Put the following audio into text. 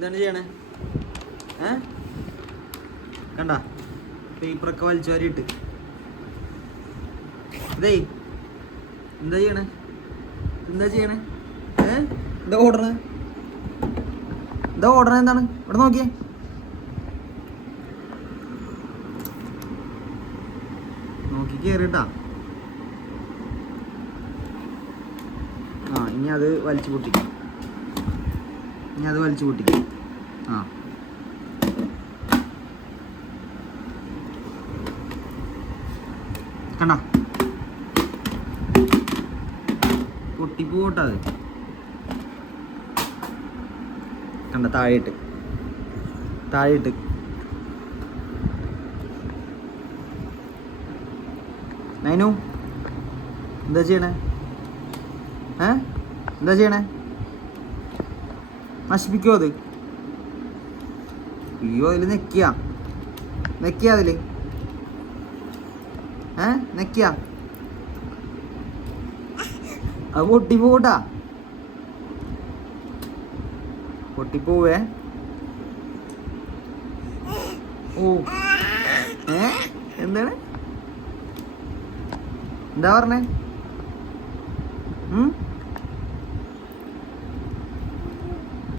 എന്താണ് ചെയ്യണേ? കണ്ട പേപ്പറൊക്കെ വലിച്ചു വാരിയിട്ട് ഇതേ എന്താ ചെയ്യണേ? എന്താ ഓടണേ? എന്താണ് ഇവിടെ നോക്കിയേ. നോക്കി കേറിട്ടാ. ഇനി അത് വലിച്ചു പൊട്ടിക്കും. ആ കണ്ട പൊട്ടിപ്പോട്ടത്. കണ്ട താഴെയിട്ട് നൈനു എന്താ ചെയ്യണേ? നശിപ്പിക്കോ അത്? അയ്യോ അതിൽ നെക്കിയാ അതില് അത് പൊട്ടിപ്പോവേ. ഓ എന്താണ്? എന്താ പറഞ്ഞേ?